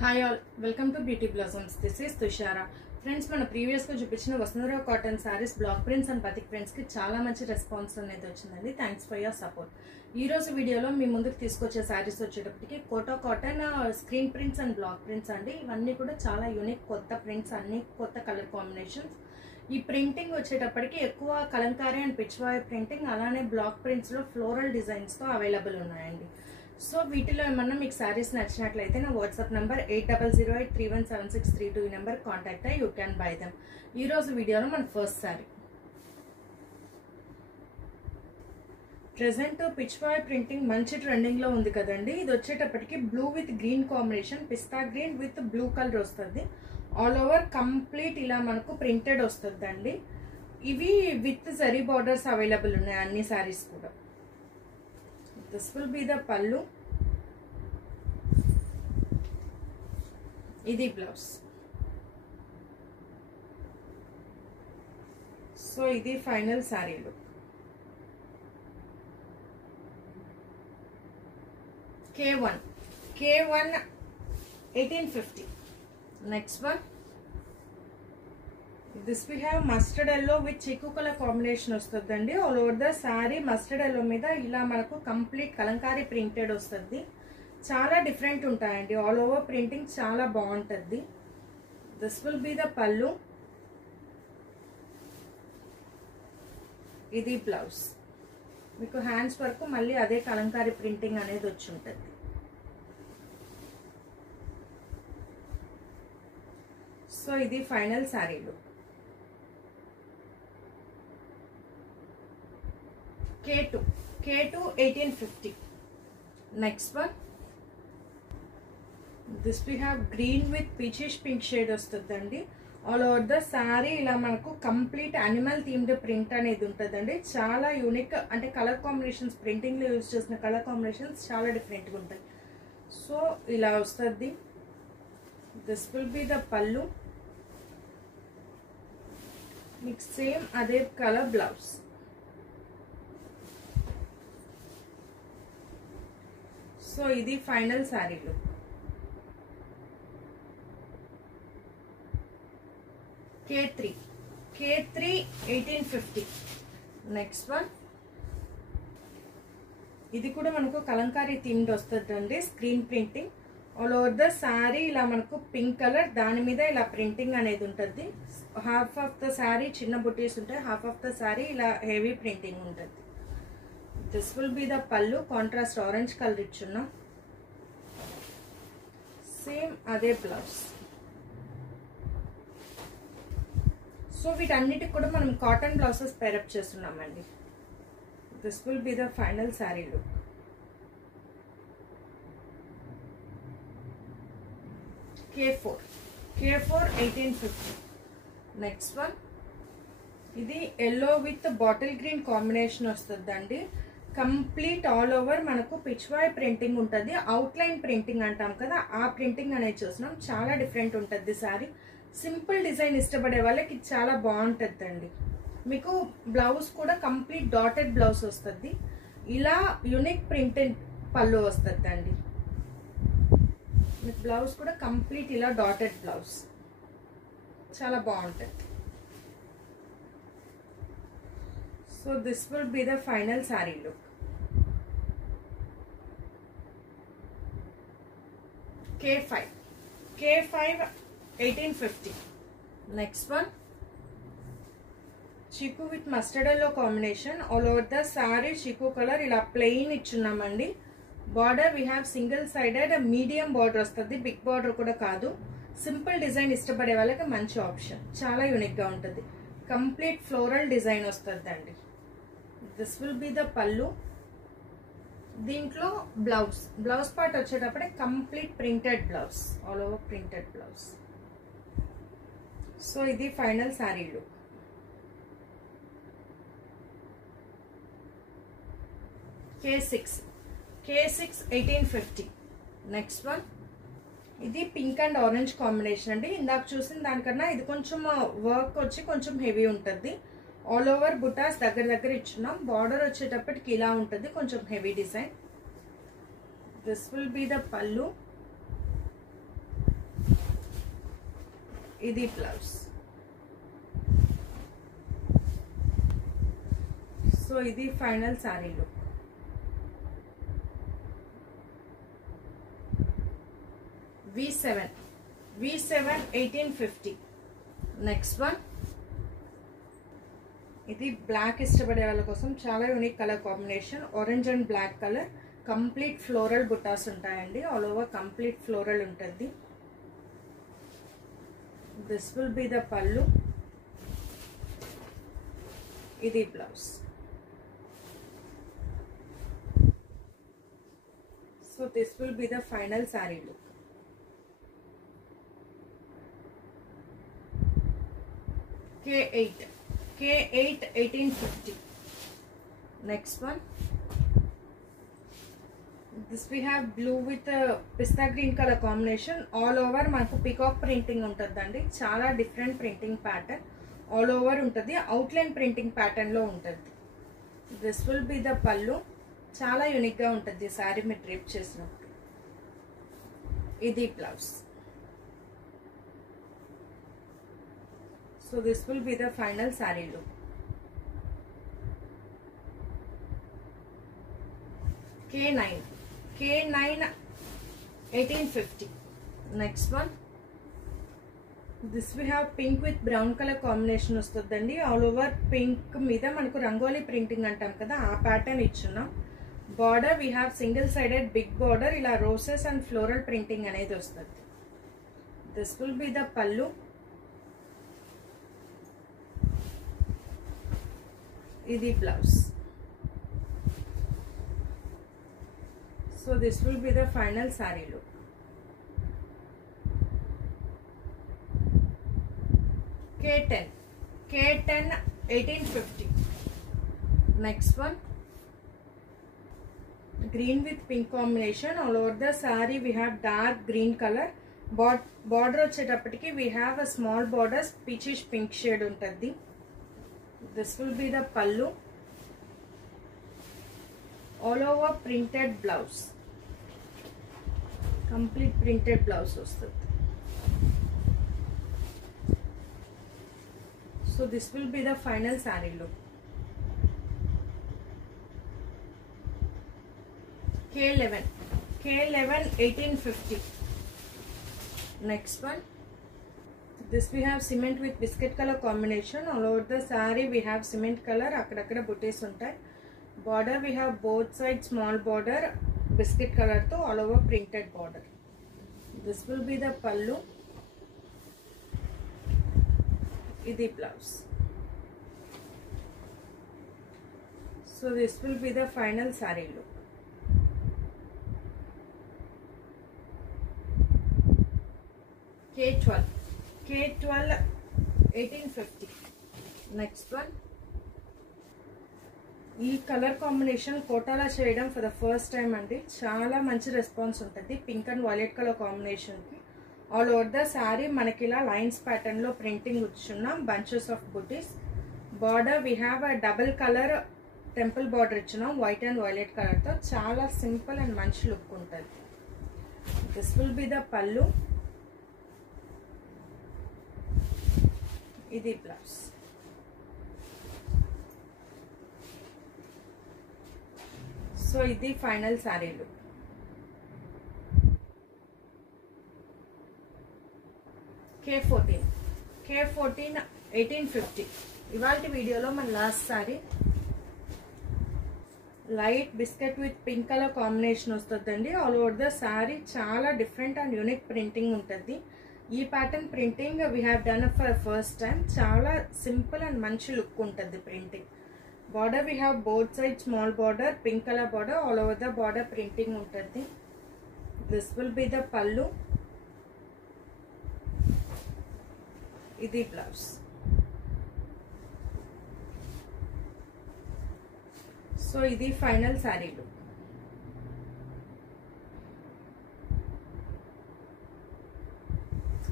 Hi all, welcome to beauty blossoms. This is Tushara. Friends, మన ప్రీవియస్గా చూపించిన Vasundhara cotton saris block prints and batik ప్రింట్స్కి చాలా మంచి రెస్పాన్స్ అనేది వచ్చిందండి. Thanks for your support. ఈ రోజు వీడియోలో మీ ముందుకు తీసుకొచ్చే శారీస్ వచ్చేటప్పటికి Kota cotton screen prints and block prints అండి. ఇవన్నీ కూడా చాలా యూనిక్ కొత్త ప్రింట్స్, అన్ని కొత్త కలర్ కాంబినేషన్స్. ఈ ప్రింటింగ్ వచ్చేటప్పటికి ఎక్కువ కలంకారీ అండ్ పిచ్వాయ్ ప్రింటింగ్, అలానే బ్లాక్ ప్రింట్స్లో ఫ్లోరల్ డిజైన్స్తో అవైలబుల్ ఉన్నాయండి. సో వీటిలో ఏమన్నా మీకు శారీస్ నచ్చినట్లయితే నా వాట్సాప్ నెంబర్ 8008317632 ఈ నెంబర్ కాంటాక్ట్ అయ్యి యూ క్యాన్ బై దెమ్. ఈ రోజు వీడియోలో మన first sari present Pichwai printing మంచి ట్రెండింగ్ లో ఉంది కదండి. ఇది వచ్చేటప్పటికి blue with green combination, pista green with blue colour వస్తుంది. ఆల్ ఓవర్ కంప్లీట్ ఇలా మనకు ప్రింటెడ్ వస్తుందండి. ఇవి విత్ జరీ బార్డర్స్ అవైలబుల్ ఉన్నాయి అన్ని శారీస్ కూడా. This will be the pallu. ఇది బ్లౌజ్. సో ఇది final sari look. K1 1850. Next one. This we have mustard yellow with chiku color combination వస్తుందండి. All over the sari mustard yellow మీద ఇలా మనకు కంప్లీట్ కలంకారీ ప్రింటెడ్ వస్తుంది. చాలా డిఫరెంట్ ఉంటాయండి. ఆల్ ఓవర్ ప్రింటింగ్ చాలా బాగుంటుంది. This will be the pallu. ఇది బ్లౌజ్. మీకు హ్యాండ్స్ వరకు మళ్ళీ అదే కలంకారీ ప్రింటింగ్ అనేది వచ్చి ఉంటుంది. సో ఇది final sari look. K2 1850. Next one. This we have green with peachish pink shade వస్తుందండి. ఆల్ ఓవర్ ద శారీ ఇలా మనకు కంప్లీట్ అనిమల్ థీమ్డ్ ప్రింట్ అనేది ఉంటుందండి. చాలా యూనిక్, అంటే కలర్ కాంబినేషన్స్, ప్రింటింగ్ లో యూజ్ చేసిన కలర్ కాంబినేషన్స్ చాలా డిఫరెంట్గా ఉంటాయి. సో ఇలా వస్తుంది. దిస్ విల్ బి ద పల్లు. మీకు సేమ్ అదే కలర్ బ్లౌజ్. సో ఇది final sari look. K3 1850. Next one. ఇది కూడా మనకు కలంకారీ థీమ్డ్ వస్తుందండి. Screen printing all over the sari ఇలా మనకు పింక్ కలర్, దాని మీద ఇలా ప్రింటింగ్ అనేది ఉంటుంది. హాఫ్ ఆఫ్ ద శారీ చిన్న బుటీస్ ఉంటాయి, హాఫ్ ఆఫ్ ద శారీ ఇలా హెవీ ప్రింటింగ్ ఉంటుంది. This will be the pallu. Contrast orange colour ఇచ్చున్నాం. సేమ్ అదే బ్లౌజ్. సో వీటన్నిటికి కూడా మనం కాటన్ బ్లౌజెస్ పేరప్ చేస్తున్నామండి. This will be the final sari look. K4 1850. Next one. ఇది yellow with bottle green combination వస్తుందండి. కంప్లీట్ ఆల్ ఓవర్ మనకు పిచ్వాయ్ ప్రింటింగ్ ఉంటుంది. అవుట్లైన్ ప్రింటింగ్ అంటాం కదా, ఆ ప్రింటింగ్ అనేది చూస్తున్నాం. చాలా డిఫరెంట్ ఉంటుంది శారీ. సింపుల్ డిజైన్ ఇష్టపడే వాళ్ళకి చాలా బాగుంటుందండి. మీకు బ్లౌజ్ కూడా కంప్లీట్ డాటెడ్ బ్లౌజ్ వస్తుంది. ఇలా యూనిక్ ప్రింటెడ్ పళ్ళు వస్తుందండి. మీకు బ్లౌజ్ కూడా కంప్లీట్ ఇలా డాటెడ్ బ్లౌజ్ చాలా బాగుంటుంది. So this will be the final sari look. K5 1850. Next one. చిక్కు with mustard yellow combination. All over the sari చిక్కు కలర్ ఇలా ప్లెయిన్ ఇచ్చున్నామండి. Border we have single sided medium border వస్తుంది, బిగ్ బార్డర్ కూడా కాదు. సింపుల్ డిజైన్ ఇష్టపడే వాళ్ళకి మంచి ఆప్షన్. చాలా యూనిక్ గా ఉంటుంది. కంప్లీట్ ఫ్లోరల్ డిజైన్ వస్తుందండి. This will be the pallu. దీంట్లో బ్లౌజ్ పార్ట్ వచ్చేటప్పుడే complete printed blouse, all over printed blouse. So ఇది final sari look. K6 1850. Next one. ఇది పింక్ అండ్ ఆరెంజ్ కాంబినేషన్ అండి. ఇందాక చూసిన దానికన్నా ఇది కొంచెం వర్క్ వచ్చి కొంచెం హెవీ ఉంటుంది. ఆల్ ఓవర్ బుటాస్ దగ్గర ఇచ్చున్నాం. బార్డర్ వచ్చేటప్పటికి ఇలా ఉంటుంది, కొంచెం heavy design. This will be the pallu. ఇది బ్లౌజ్. సో ఇది final sari look. V7 1850. Next one, ఇది బ్లాక్ ఇష్టపడే వాళ్ళ కోసం చాలా unique colour combination. Orange and black colour, complete floral బుటాస్ ఉంటాయండి. ఆల్ ఓవర్ కంప్లీట్ ఫ్లోరల్ ఉంటుంది. This will be the pallu. ఇది blouse. So this will be the final sari look. K8 1850. Next one, this we have blue with pista green color combination. All over manaku peacock printing untadandi. Chala different printing pattern all over untadi. Outline printing pattern lo untadi. This will be the pallu. Chala unique ga untadi saree me drape chesinappudu. Idi blouse. So this will be the final saree look. K9 1850. Next one, this we have pink with brown color combination వస్తుందండి. All over pink మీద మనకు rangoli printing అంటాం కదా, ఆ pattern ఇచ్చున్నాం. Border we have single sided big border, ఇలా roses and floral printing అనేది వస్తుంది. This will be the pallu. ఇది blouse. So this will be the final sari look. K10 1850. Next one, green with pink combination. All over the saree we have dark green color. Border వచ్చేటప్పటికి we have a small border, peachish pink shade ఉంటుంది. This will be the pallu. All over printed blouse, complete printed blouse వస్తుంది. So this will be the final saree look. K11 1850. Next one, this we have cement with biscuit color combination. All over the saree we have cement color, akkadakada booties untai. Border we have both sides small border biscuit color to all over printed border. This will be the pallu. Idi blouse. So this will be the final saree look. K12 1850. Next one, ఈ colour combination కోటాలా చేయడం for the first time అండి. చాలా మంచి response ఉంటుంది pink and violet colour కాంబినేషన్కి. All over the sari మనకి ఇలా lines ప్యాటర్న్లో ప్రింటింగ్ ఇచ్చున్నాం, bunches of butis. Border we have a double colour temple border ఇచ్చున్నాం, వైట్ అండ్ వైలెట్ కలర్తో. చాలా సింపుల్ అండ్ మంచి లుక్ ఉంటుంది. This will be the pallu. ఇది బ్లౌజ్. సో ఇది ఫైనల్ శారీ లుక్. K14 1850. ఇవాళ వీడియోలో మన last sari light biscuit with pink colour combination వస్తుందండి. ఆల్ ఓవర్ ద శారీ చాలా డిఫరెంట్ అండ్ యూనిక్ ప్రింటింగ్ ఉంటుంది. ఈ pattern printing we have done for first time. చాలా సింపుల్ అండ్ మంచి లుక్ ఉంటుంది printing. Border we have both sides small border, pink color border. All over the border printing untadi. This will be the pallu. Idi blouse. So idi final saree look.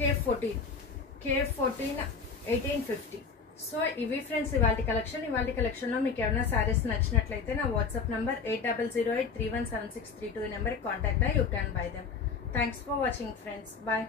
K14 1850. So ఇవి friends ఇవాల్టి కలెక్షన్లో మీకు ఏమైనా శారీస్ నచ్చినట్లయితే నా WhatsApp number 8008317632 ఈ నెంబర్కి contact అయ్యి you can buy them. Thanks for watching friends. Bye.